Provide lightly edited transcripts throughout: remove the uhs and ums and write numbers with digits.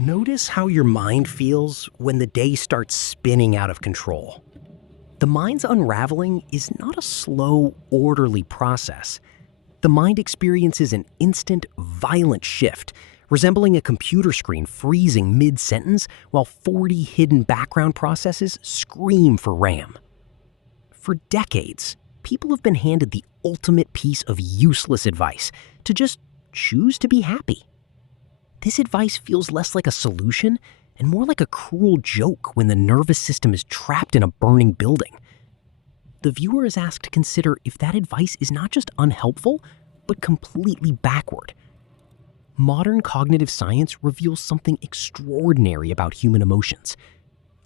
Notice how your mind feels when the day starts spinning out of control. The mind's unraveling is not a slow, orderly process. The mind experiences an instant, violent shift, resembling a computer screen freezing mid-sentence while 40 hidden background processes scream for RAM. For decades, people have been handed the ultimate piece of useless advice to just choose to be happy. This advice feels less like a solution and more like a cruel joke when the nervous system is trapped in a burning building. The viewer is asked to consider if that advice is not just unhelpful, but completely backward. Modern cognitive science reveals something extraordinary about human emotions.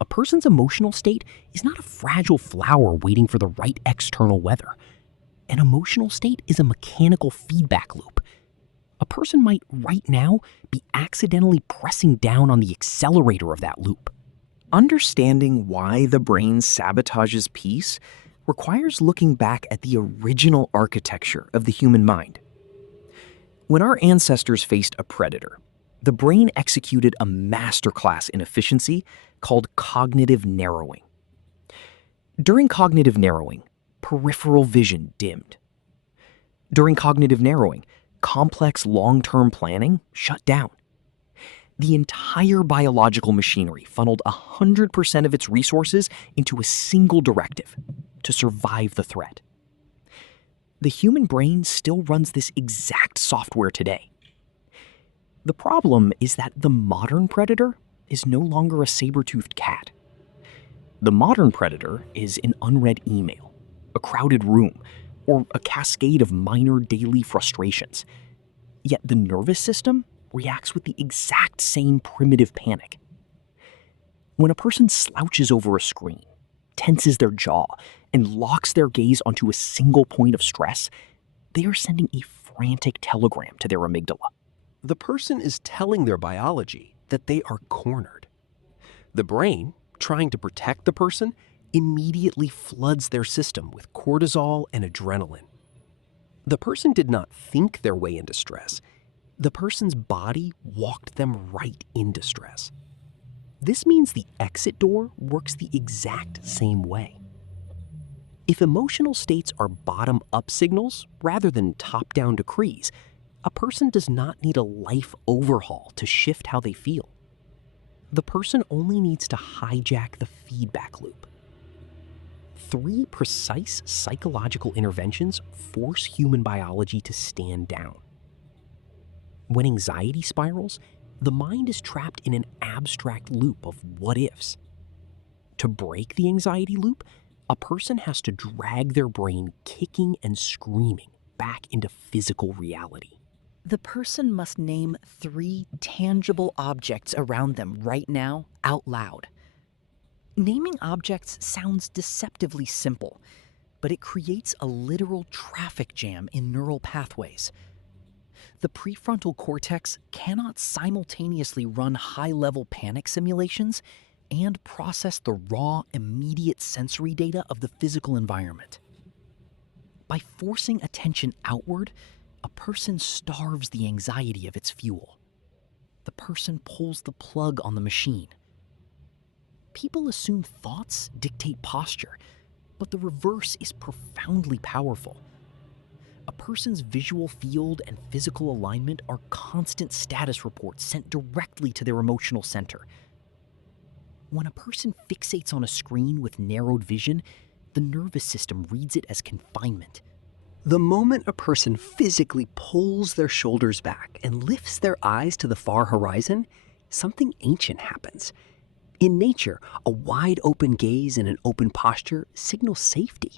A person's emotional state is not a fragile flower waiting for the right external weather. An emotional state is a mechanical feedback loop. A person might right now be accidentally pressing down on the accelerator of that loop. Understanding why the brain sabotages peace requires looking back at the original architecture of the human mind. When our ancestors faced a predator, the brain executed a masterclass in efficiency called cognitive narrowing. During cognitive narrowing, peripheral vision dimmed. During cognitive narrowing, complex long-term planning shut down. The entire biological machinery funneled 100% of its resources into a single directive: to survive the threat. The human brain still runs this exact software today. The problem is that the modern predator is no longer a saber-toothed cat. The modern predator is an unread email, a crowded room, or a cascade of minor daily frustrations. Yet the nervous system reacts with the exact same primitive panic. When a person slouches over a screen, tenses their jaw, and locks their gaze onto a single point of stress, they are sending a frantic telegram to their amygdala. The person is telling their biology that they are cornered. The brain, trying to protect the person, immediately floods their system with cortisol and adrenaline. The person did not think their way into stress. The person's body walked them right into stress. This means the exit door works the exact same way. If emotional states are bottom-up signals rather than top-down decrees, a person does not need a life overhaul to shift how they feel. The person only needs to hijack the feedback loop. 3 precise psychological interventions force human biology to stand down. When anxiety spirals, the mind is trapped in an abstract loop of what-ifs. To break the anxiety loop, a person has to drag their brain kicking and screaming back into physical reality. The person must name 3 tangible objects around them right now out loud. Naming objects sounds deceptively simple, but it creates a literal traffic jam in neural pathways. The prefrontal cortex cannot simultaneously run high-level panic simulations and process the raw, immediate sensory data of the physical environment. By forcing attention outward, a person starves the anxiety of its fuel. The person pulls the plug on the machine. People assume thoughts dictate posture, but the reverse is profoundly powerful. A person's visual field and physical alignment are constant status reports sent directly to their emotional center. When a person fixates on a screen with narrowed vision, the nervous system reads it as confinement. The moment a person physically pulls their shoulders back and lifts their eyes to the far horizon, something ancient happens. In nature, a wide open gaze and an open posture signal safety.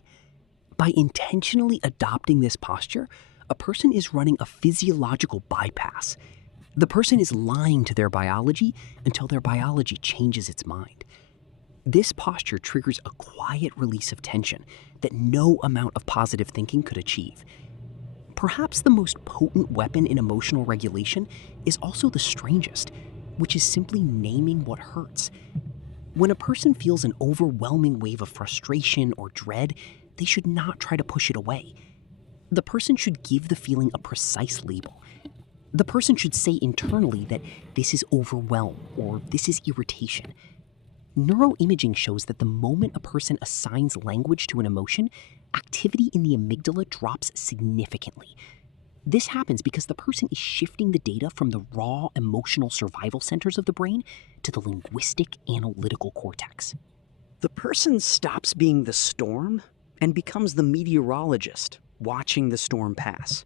By intentionally adopting this posture, a person is running a physiological bypass. The person is lying to their biology until their biology changes its mind. This posture triggers a quiet release of tension that no amount of positive thinking could achieve. Perhaps the most potent weapon in emotional regulation is also the strangest, which is simply naming what hurts. When a person feels an overwhelming wave of frustration or dread, they should not try to push it away. The person should give the feeling a precise label. The person should say internally that this is overwhelm or this is irritation. Neuroimaging shows that the moment a person assigns language to an emotion, activity in the amygdala drops significantly. This happens because the person is shifting the data from the raw emotional survival centers of the brain to the linguistic analytical cortex. The person stops being the storm and becomes the meteorologist watching the storm pass.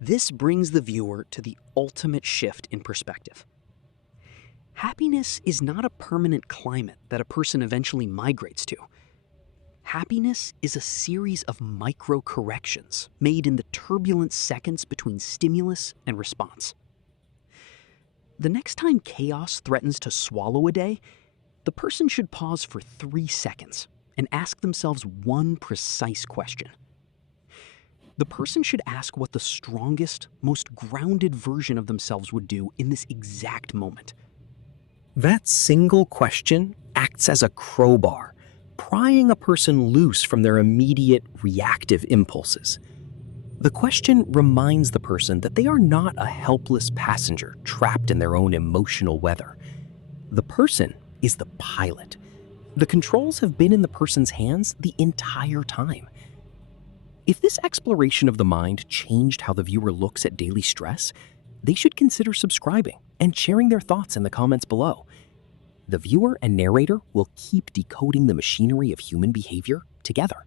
This brings the viewer to the ultimate shift in perspective. Happiness is not a permanent climate that a person eventually migrates to. Happiness is a series of micro-corrections made in the turbulent seconds between stimulus and response. The next time chaos threatens to swallow a day, the person should pause for 3 seconds and ask themselves one precise question. The person should ask what the strongest, most grounded version of themselves would do in this exact moment. That single question acts as a crowbar, prying a person loose from their immediate reactive impulses. The question reminds the person that they are not a helpless passenger trapped in their own emotional weather. The person is the pilot. The controls have been in the person's hands the entire time. If this exploration of the mind changed how the viewer looks at daily stress, they should consider subscribing and sharing their thoughts in the comments below. The viewer and narrator will keep decoding the machinery of human behavior together.